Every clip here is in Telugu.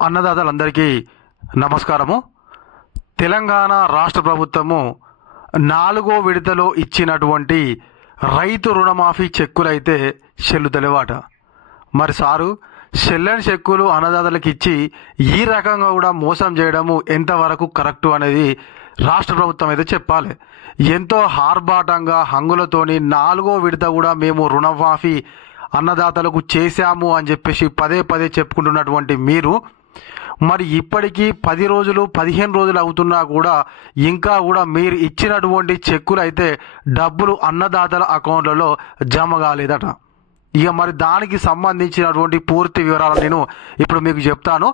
అన్నదాతలందరికీ నమస్కారము. తెలంగాణ రాష్ట్ర ప్రభుత్వము 4వ విడతలో ఇచ్చినటువంటి రైతు రుణమాఫీ చెక్కులైతే చెల్లుతలేవాట. మరి సారు చెల్లని చెక్కులు అన్నదాతలకు ఇచ్చి ఈ రకంగా కూడా మోసం చేయడము ఎంతవరకు కరెక్టు అనేది రాష్ట్ర ప్రభుత్వం అయితే చెప్పాలి. ఎంతో ఆర్భాటంగా హంగులతోని 4వ విడత కూడా మేము రుణమాఫీ అన్నదాతలకు చేశాము అని చెప్పేసి పదే పదే చెప్పుకుంటున్నటువంటి మీరు మరి ఇప్పటికీ 10 రోజులు 15 రోజులు అవుతున్నా కూడా ఇంకా కూడా మీరు ఇచ్చినటువంటి చెక్కులు అయితే డబ్బులు అన్నదాతల అకౌంట్లలో జమ కాలేదట. ఇక మరి దానికి సంబంధించినటువంటి పూర్తి వివరాలు నేను ఇప్పుడు మీకు చెప్తాను.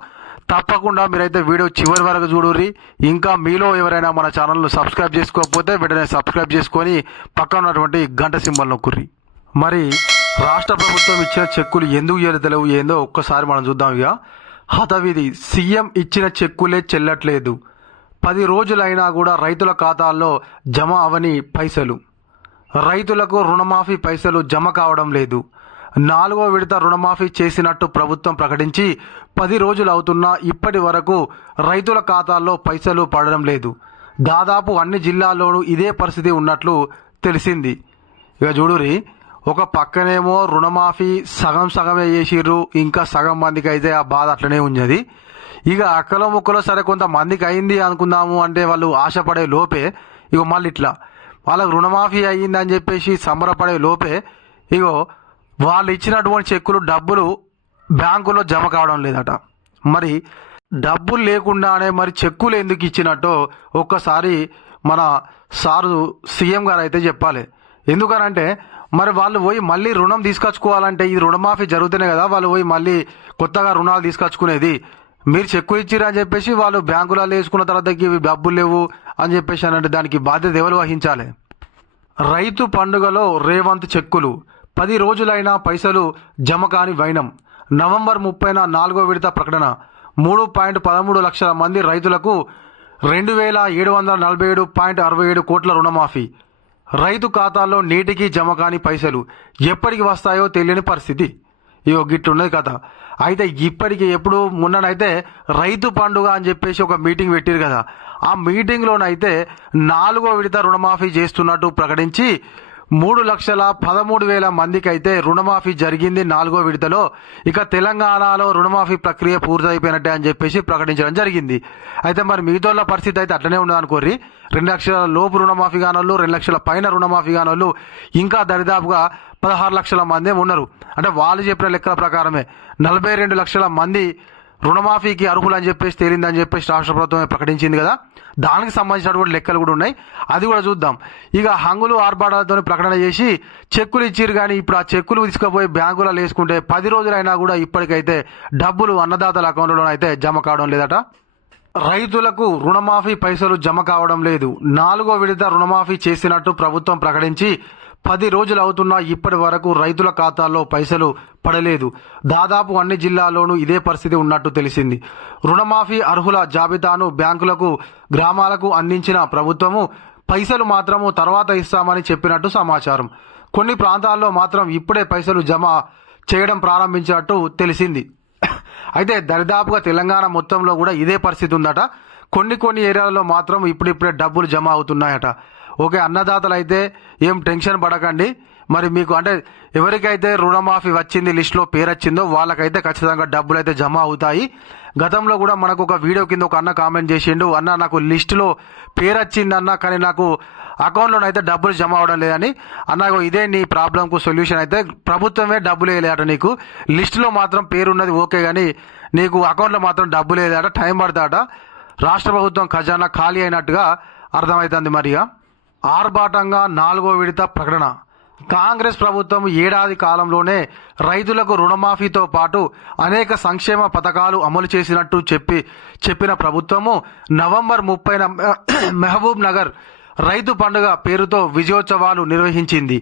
తప్పకుండా మీరైతే వీడియో చివరి వరకు చూడుర్రి. ఇంకా మీలో ఎవరైనా మన ఛానల్ను సబ్స్క్రైబ్ చేసుకోకపోతే వెంటనే సబ్స్క్రైబ్ చేసుకొని పక్కన ఉన్నటువంటి గంట సింబల్ నొక్కుర్రి. మరి రాష్ట్ర ప్రభుత్వం ఇచ్చిన చెక్కులు ఎందుకు చెల్లుతలేవు ఏందో ఒక్కసారి మనం చూద్దాం. ఇక హతవిధి సీఎం ఇచ్చిన చెక్కులే చెల్లట్లేదు, 10 రోజులైనా కూడా రైతుల ఖాతాల్లో జమ అవని పైసలు, రైతులకు రుణమాఫీ పైసలు జమ కావడం లేదు. 4వ విడత రుణమాఫీ చేసినట్టు ప్రభుత్వం ప్రకటించి 10 రోజులు అవుతున్నా ఇప్పటి వరకు రైతుల ఖాతాల్లో పైసలు పడడం లేదు. దాదాపు అన్ని జిల్లాల్లోనూ ఇదే పరిస్థితి ఉన్నట్లు తెలిసింది. ఇక చూడురి, ఒక పక్కనేమో రుణమాఫీ సగం సగమే చేసిర్రు, ఇంకా సగం మందికి అయితే ఆ బాధ అట్లనే ఉన్నది. ఇక అక్కలో ముక్కలో సరే కొంతమందికి అయింది అనుకుందాము అంటే వాళ్ళు ఆశపడే లోపే ఇగో మళ్ళీ ఇట్లా వాళ్ళకు రుణమాఫీ అయ్యిందని చెప్పేసి సంబరపడే లోపే ఇగో వాళ్ళు ఇచ్చినటువంటి చెక్కులు డబ్బులు బ్యాంకులో జమ కావడం లేదట. మరి డబ్బులు లేకుండానే మరి చెక్కులు ఎందుకు ఇచ్చినట్టో ఒక్కసారి మన సారు సీఎం గారు అయితే చెప్పాలి. ఎందుకనంటే మరి వాళ్ళు పోయి మళ్ళీ రుణం తీసుకొచ్చుకోవాలంటే ఈ రుణమాఫీ జరుగుతూనే కదా వాళ్ళు పోయి మళ్ళీ కొత్తగా రుణాలు తీసుకొచ్చుకునేది. మీరు చెక్కు ఇచ్చిర్రు అని చెప్పేసి వాళ్ళు బ్యాంకులలో వేసుకున్న తర్వాతకి ఇవి డబ్బులు లేవు అని చెప్పేసి అంటే దానికి బాధ్యత ఎవరు వహించాలి? రైతు పండుగలో రేవంత్ చెక్కులు 10 రోజులైనా పైసలు జమ కాని వైనం. నవంబర్ 30న 4వ విడత ప్రకటన. 3.13 లక్షల మంది రైతులకు 2747.67 కోట్ల రుణమాఫీ. రైతు ఖాతాల్లో నేటికి జమ కాని పైసలు ఎప్పటికి వస్తాయో తెలియని పరిస్థితి. ఇగో గిట్లున్నది కథ. అయితే ఇప్పటికి ఎప్పుడు మొన్ననైతే రైతు పండుగ అని చెప్పేసి ఒక మీటింగ్ పెట్టారు కదా, ఆ మీటింగ్లోనైతే 4వ విడత రుణమాఫీ చేస్తున్నట్టు ప్రకటించి 3,13,000 మందికి అయితే రుణమాఫీ జరిగింది 4వ విడతలో. ఇక తెలంగాణలో రుణమాఫీ ప్రక్రియ పూర్తయిపోయినట్టే అని చెప్పేసి ప్రకటించడం జరిగింది. అయితే మరి మిగతా పరిస్థితి అయితే అట్లనే ఉండదు అనుకోర్రి. 2 లక్షల లోపు రుణమాఫీ కానోళ్ళు, 2 లక్షల పైన రుణమాఫీ కానోళ్ళు ఇంకా దరిదాపుగా 16 లక్షల మందే ఉన్నారు. అంటే వాళ్ళు చెప్పిన లెక్కల ప్రకారమే 42 లక్షల మంది రుణమాఫీకి అర్హులు అని చెప్పేసి తేలిందని చెప్పేసి రాష్ట్ర ప్రభుత్వమే ప్రకటించింది కదా. దానికి సంబంధించినటువంటి లెక్కలు కూడా ఉన్నాయి, అది కూడా చూద్దాం. ఇక హంగులు ఆర్భాటాలతో ప్రకటన చేసి చెక్కులు ఇచ్చిరు, కానీ ఇప్పుడు ఆ చెక్కులు తీసుకుపోయి బ్యాంకులలో వేసుకుంటే 10 రోజులైనా కూడా ఇప్పటికైతే డబ్బులు అన్నదాతల అకౌంట్లో అయితే జమ కావడం లేదట. రైతులకు రుణమాఫీ పైసలు జమ కావడం లేదు. 4వ విడత రుణమాఫీ చేసినట్టు ప్రభుత్వం ప్రకటించి 10 రోజులు అవుతున్నా ఇప్పటి వరకు రైతుల ఖాతాల్లో పైసలు పడలేదు. దాదాపు అన్ని జిల్లాల్లోనూ ఇదే పరిస్థితి ఉన్నట్టు తెలిసింది. రుణమాఫీ అర్హుల జాబితాను బ్యాంకులకు, గ్రామాలకు అందించిన ప్రభుత్వము పైసలు మాత్రము తర్వాత ఇస్తామని చెప్పినట్టు సమాచారం. కొన్ని ప్రాంతాల్లో మాత్రం ఇప్పుడే పైసలు జమ చేయడం ప్రారంభించినట్టు తెలిసింది. అయితే దరిదాపుగా తెలంగాణ మొత్తంలో కూడా ఇదే పరిస్థితి ఉందట. కొన్ని ఏరియాలలో మాత్రం ఇప్పుడిప్పుడే డబ్బులు జమ అవుతున్నాయట. ఓకే, అన్నదాతలు అయితే ఏం టెన్షన్ పడకండి. మరి మీకు అంటే ఎవరికైతే రుణమాఫీ వచ్చింది, లిస్టులో పేరు వచ్చిందో వాళ్ళకైతే ఖచ్చితంగా డబ్బులు అయితే జమ అవుతాయి. గతంలో కూడా మనకు ఒక వీడియో కింద ఒక అన్న కామెంట్ చేసిండు, అన్న నాకు లిస్టులో పేరు వచ్చింది అన్న, కానీ నాకు అకౌంట్లోనైతే డబ్బులు జమ అవడం లేదని. అన్న ఇదే నీ ప్రాబ్లంకు సొల్యూషన్ అయితే ప్రభుత్వమే డబ్బులు వేయలేట. నీకు లిస్టులో మాత్రం పేరు ఉన్నది ఓకే, కానీ నీకు అకౌంట్లో మాత్రం డబ్బులు వేయలేట, టైం పడతాట. రాష్ట్ర ప్రభుత్వం ఖజానా ఖాళీ అయినట్టుగా అర్థమవుతుంది. మరిగా ఆర్భాటంగా 4వ విడత ప్రకటన. కాంగ్రెస్ ప్రభుత్వం ఏడాది కాలంలోనే రైతులకు రుణమాఫీతో పాటు అనేక సంక్షేమ పథకాలు అమలు చేసినట్టు చెప్పిన ప్రభుత్వము నవంబర్ 30న మహబూబ్ నగర్ రైతు పండుగ పేరుతో విజయోత్సవాలు నిర్వహించింది.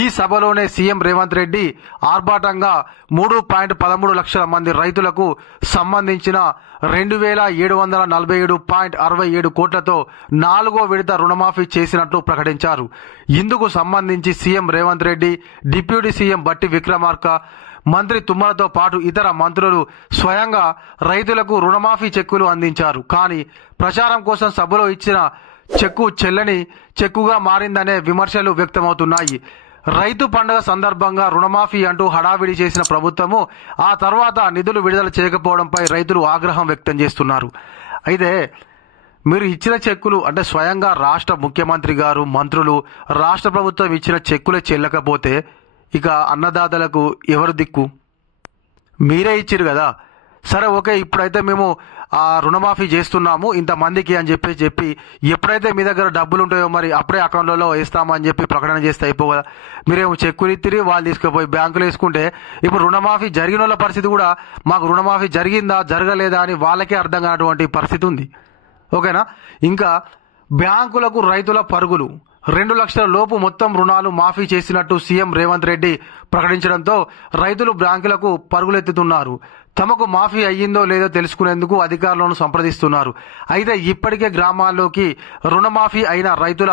ఈ సభలోనే సీఎం రేవంత్ రెడ్డి ఆర్భాటంగా 3.13 లక్షల మంది రైతులకు సంబంధించిన 2,747.67 కోట్లతో 4వ విడత రుణమాఫీ చేసినట్లు ప్రకటించారు. ఇందుకు సంబంధించి CM Revanth Reddy, deputy CM బట్టి విక్రమార్క మంత్రి తుమ్మలతో పాటు ఇతర మంత్రులు స్వయంగా రైతులకు రుణమాఫీ చెక్కులు అందించారు. కానీ ప్రచారం కోసం సభలో ఇచ్చిన చెక్కు చెల్లని చెక్కుగా మారిందనే విమర్శలు వ్యక్తమవుతున్నాయి. రైతు పండుగ సందర్భంగా రుణమాఫీ అంటూ హడావిడి చేసిన ప్రభుత్వము ఆ తర్వాత నిధులు విడుదల చేయకపోవడంపై రైతులు ఆగ్రహం వ్యక్తం చేస్తున్నారు. అయితే మీరు ఇచ్చిన చెక్కులు అంటే స్వయంగా రాష్ట్ర ముఖ్యమంత్రి గారు, మంత్రులు, రాష్ట్ర ప్రభుత్వం ఇచ్చిన చెక్కులే చెల్లకపోతే ఇక అన్నదాతలకు ఎవరు దిక్కు? మీరే ఇచ్చిరు కదా. సరే ఓకే, ఇప్పుడైతే మేము ఆ రుణమాఫీ చేస్తున్నాము ఇంతమందికి అని చెప్పి ఎప్పుడైతే మీ దగ్గర డబ్బులు ఉంటాయో మరి అప్పుడే అకౌంట్లలో వేస్తామని చెప్పి ప్రకటన చేస్తే అయిపో కదా. మీరేమో చెక్కులు ఇత్తిరి, వాళ్ళు తీసుకుపోయి బ్యాంకులు వేసుకుంటే ఇప్పుడు రుణమాఫీ జరిగిన వాళ్ళ పరిస్థితి కూడా మాకు రుణమాఫీ జరిగిందా జరగలేదా అని వాళ్ళకే అర్థం కానటువంటి పరిస్థితి ఉంది. ఓకేనా. ఇంకా బ్యాంకులకు రైతుల పరుగులు. 2 లక్షల లోపు మొత్తం రుణాలు మాఫీ చేసినట్టు సీఎం రేవంత్ రెడ్డి ప్రకటించడంతో రైతులు బ్యాంకులకు పరుగులెత్తుతున్నారు. తమకు మాఫీ అయ్యిందో లేదో తెలుసుకునేందుకు అధికారులను సంప్రదిస్తున్నారు. అయితే ఇప్పటికే గ్రామాల్లోకి రుణమాఫీ అయిన రైతుల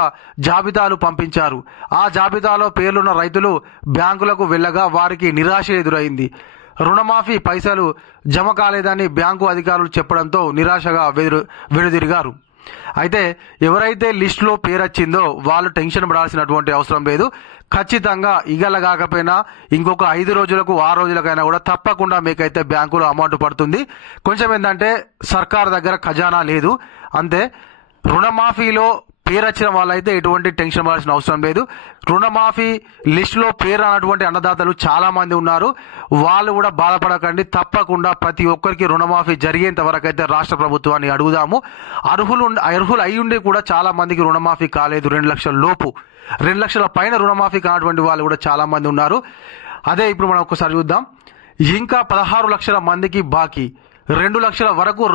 జాబితాలు పంపించారు. ఆ జాబితాలో పేర్లున్న రైతులు బ్యాంకులకు వెళ్ళగా వారికి నిరాశ ఎదురైంది. రుణమాఫీ పైసలు జమ కాలేదని బ్యాంకు అధికారులు చెప్పడంతో నిరాశగా వెనుదిరిగారు. అయితే ఎవరైతే లిస్టులో పేరు వచ్చిందో వాళ్ళు టెన్షన్ పడాల్సినటువంటి అవసరం లేదు. ఖచ్చితంగా ఇగల కాకపోయినా ఇంకొక 5 రోజులకు 6 రోజులకైనా కూడా తప్పకుండా మీకైతే బ్యాంకులో అమౌంట్ పడుతుంది. కొంచెం ఏంటంటే సర్కార్ దగ్గర ఖజానా లేదు అంతే. రుణమాఫీలో పేరు వచ్చిన వాళ్ళైతే ఎటువంటి టెన్షన్ పడాల్సిన అవసరం లేదు. రుణమాఫీ లిస్టులో పేరు అన్నటువంటి అన్నదాతలు చాలా మంది ఉన్నారు. వాళ్ళు కూడా బాధపడకండి. తప్పకుండా ప్రతి ఒక్కరికి రుణమాఫీ జరిగేంత వరకు అయితే రాష్ట్ర ప్రభుత్వాన్ని అడుగుదాము. అర్హులు అయ్యుండి కూడా చాలా మందికి రుణమాఫీ కాలేదు. 2 లక్షల లోపు, 2 లక్షల పైన రుణమాఫీ కానటువంటి వాళ్ళు కూడా చాలా మంది ఉన్నారు. అదే ఇప్పుడు మనం ఒక్కసారి చూద్దాం. ఇంకా 16 లక్షల మందికి బాకీ. 2 లక్షల వరకు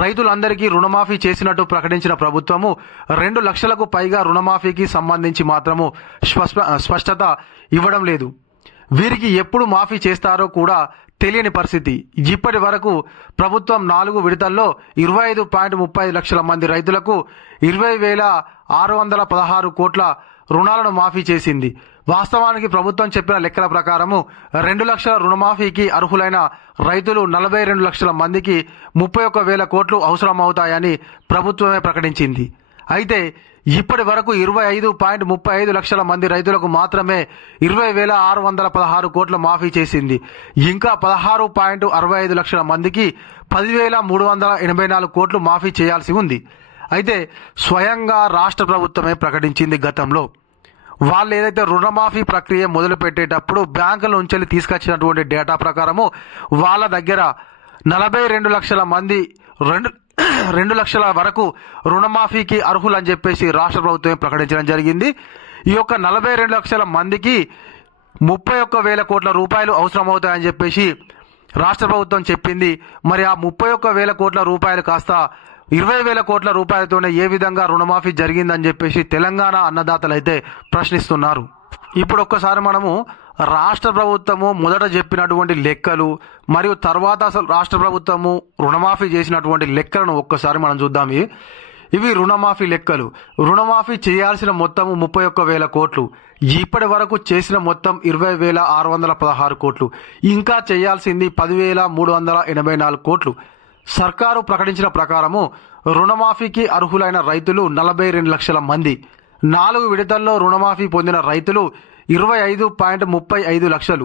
రైతులందరికీ రుణమాఫీ చేసినట్టు ప్రకటించిన ప్రభుత్వము 2 లక్షలకు పైగా రుణమాఫీకి సంబంధించి మాత్రము స్పష్టత ఇవ్వడం లేదు. వీరికి ఎప్పుడు మాఫీ చేస్తారో కూడా తెలియని పరిస్థితి. ఇప్పటి వరకు ప్రభుత్వం 4 విడతల్లో 25.35 లక్షల మంది రైతులకు 20,616 కోట్ల రుణాలను మాఫీ చేసింది. వాస్తవానికి ప్రభుత్వం చెప్పిన లెక్కల ప్రకారము 2 లక్షల రుణమాఫీకి అర్హులైన రైతులు 42 లక్షల మందికి 31,000 కోట్లు అవసరమవుతాయని ప్రభుత్వమే ప్రకటించింది. అయితే ఇప్పటి వరకు 25.35 లక్షల మంది రైతులకు మాత్రమే 20,616 కోట్ల మాఫీ చేసింది. ఇంకా 16.65 లక్షల మందికి 10,384 కోట్లు మాఫీ చేయాల్సి ఉంది. అయితే స్వయంగా రాష్ట్ర ప్రభుత్వమే ప్రకటించింది గతంలో. వాళ్ళు ఏదైతే రుణమాఫీ ప్రక్రియ మొదలు పెట్టేటప్పుడు బ్యాంకుల నుంచి తీసుకొచ్చినటువంటి డేటా ప్రకారము వాళ్ళ దగ్గర 42 లక్షల మంది 2 లక్షల వరకు రుణమాఫీకి అర్హులు అని చెప్పేసి రాష్ట్ర ప్రభుత్వం ప్రకటించడం జరిగింది. ఈ యొక్క 42 లక్షల మందికి 31,000 కోట్ల రూపాయలు అవసరమవుతాయని చెప్పేసి రాష్ట్ర ప్రభుత్వం చెప్పింది. మరి ఆ 31,000 కోట్ల రూపాయలు కాస్త 20,000 కోట్ల రూపాయలతోనే ఏ విధంగా రుణమాఫీ జరిగిందని చెప్పేసి తెలంగాణ అన్నదాతలు అయితే ప్రశ్నిస్తున్నారు. ఇప్పుడు ఒక్కసారి మనము రాష్ట్ర ప్రభుత్వము మొదట చెప్పినటువంటి లెక్కలు మరియు తర్వాత అసలు రాష్ట్ర ప్రభుత్వము రుణమాఫీ చేసినటువంటి లెక్కలను ఒక్కసారి మనం చూద్దాం. ఇవి రుణమాఫీ లెక్కలు. రుణమాఫీ చేయాల్సిన మొత్తం 31,000 కోట్లు. ఇప్పటి వరకు చేసిన మొత్తం 20,616 కోట్లు. ఇంకా చేయాల్సింది 10,384 కోట్లు. సర్కారు ప్రకటించిన ప్రకారము రుణమాఫీకి అర్హులైన రైతులు 42 లక్షల మంది. 4 విడతల్లో రుణమాఫీ పొందిన రైతులు 25.35 లక్షలు.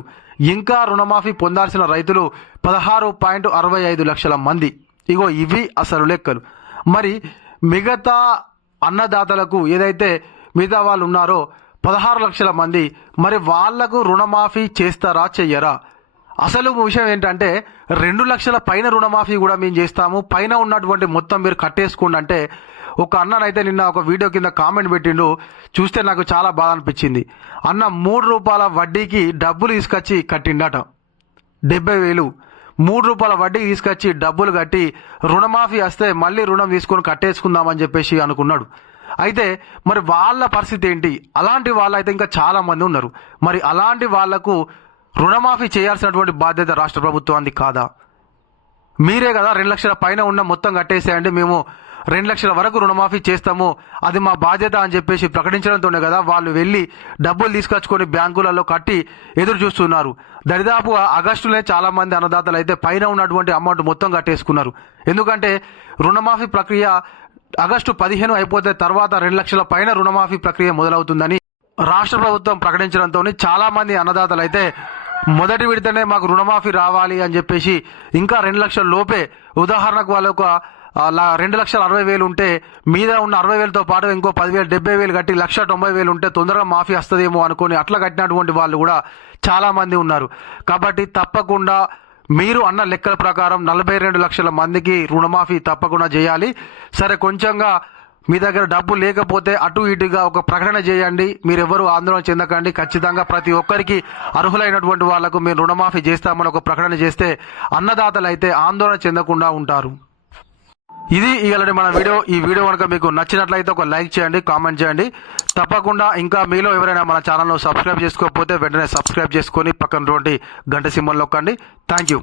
ఇంకా రుణమాఫీ పొందాల్సిన రైతులు 16.65 లక్షల మంది. ఇగో ఇవి అసలు లెక్కలు. మరి మిగతా అన్నదాతలకు ఏదైతే మిగతా వాళ్ళు ఉన్నారో 16 లక్షల మంది, మరి వాళ్లకు రుణమాఫీ చేస్తారా చెయ్యరా? అసలు విషయం ఏంటంటే 2 లక్షల పైన రుణమాఫీ కూడా మేము చేస్తాము, పైన ఉన్నటువంటి మొత్తం మీరు కట్టేసుకోండి అంటే ఒక అన్ననైతే నిన్న ఒక వీడియో కింద కామెంట్ పెట్టిండు. చూస్తే నాకు చాలా బాధ అనిపించింది. అన్న 3 రూపాయల వడ్డీకి డబ్బులు తీసుకొచ్చి కట్టిండట 70,000. 3 రూపాయల వడ్డీ తీసుకొచ్చి డబ్బులు కట్టి రుణమాఫీ వస్తే మళ్ళీ రుణం తీసుకొని కట్టేసుకుందామని చెప్పేసి అనుకున్నాడు. అయితే మరి వాళ్ళ పరిస్థితి ఏంటి? అలాంటి వాళ్ళైతే ఇంకా చాలా మంది ఉన్నారు. మరి అలాంటి వాళ్లకు రుణమాఫీ చేయాల్సినటువంటి బాధ్యత రాష్ట్ర ప్రభుత్వానికి కాదా? మీరే కదా 2 లక్షల పైన ఉన్న మొత్తం కట్టేసేయండి, మేము 2 లక్షల వరకు రుణమాఫీ చేస్తాము, అది మా బాధ్యత అని చెప్పేసి ప్రకటించడంతోనే కదా వాళ్ళు వెళ్ళి డబ్బులు తీసుకొచ్చుకొని బ్యాంకులలో కట్టి ఎదురు చూస్తున్నారు. దరిదాపు ఆగస్టులో చాలా మంది అన్నదాతలు అయితే పైన ఉన్నటువంటి అమౌంట్ మొత్తం కట్టేసుకున్నారు. ఎందుకంటే రుణమాఫీ ప్రక్రియ ఆగస్టు 15 అయిపోతే తర్వాత 2 లక్షల పైన రుణమాఫీ ప్రక్రియ మొదలవుతుందని రాష్ట్ర ప్రభుత్వం ప్రకటించడంతో చాలా మంది అన్నదాతలు అయితే మొదటి విడతనే మాకు రుణమాఫీ రావాలి అని చెప్పేసి ఇంకా 2 లక్షల లోపే, ఉదాహరణకు వాళ్ళకు 2,60,000 ఉంటే మీద ఉన్న 60,000తో పాటు ఇంకో 10,000 70,000 కట్టి 1,90,000 ఉంటే తొందరగా మాఫీ వస్తుందేమో అనుకొని అట్లా కట్టినటువంటి వాళ్ళు కూడా చాలా మంది ఉన్నారు. కాబట్టి తప్పకుండా మీరు అన్న లెక్కల ప్రకారం 42 లక్షల మందికి రుణమాఫీ తప్పకుండా చేయాలి. సరే, కొంచెంగా మీ దగ్గర డబ్బు లేకపోతే అటు ఇటుగా ఒక ప్రకటన చేయండి. మీరెవరూ ఆందోళన చెందకండి. ఖచ్చితంగా ప్రతి ఒక్కరికి అర్హులైనటువంటి వాళ్లకు మీరు రుణమాఫీ చేస్తామని ఒక ప్రకటన చేస్తే అన్నదాతలు అయితే ఆందోళన చెందకుండా ఉంటారు. ఇది ఇవాళ మన వీడియో. ఈ వీడియో కనుక మీకు నచ్చినట్లయితే ఒక లైక్ చేయండి, కామెంట్ చేయండి. తప్పకుండా ఇంకా మీలో ఎవరైనా మన ఛానల్ను సబ్స్క్రైబ్ చేసుకోకపోతే వెంటనే సబ్స్క్రైబ్ చేసుకొని పక్కనటువంటి గంట సింబల్ నొక్కండి. Thank you.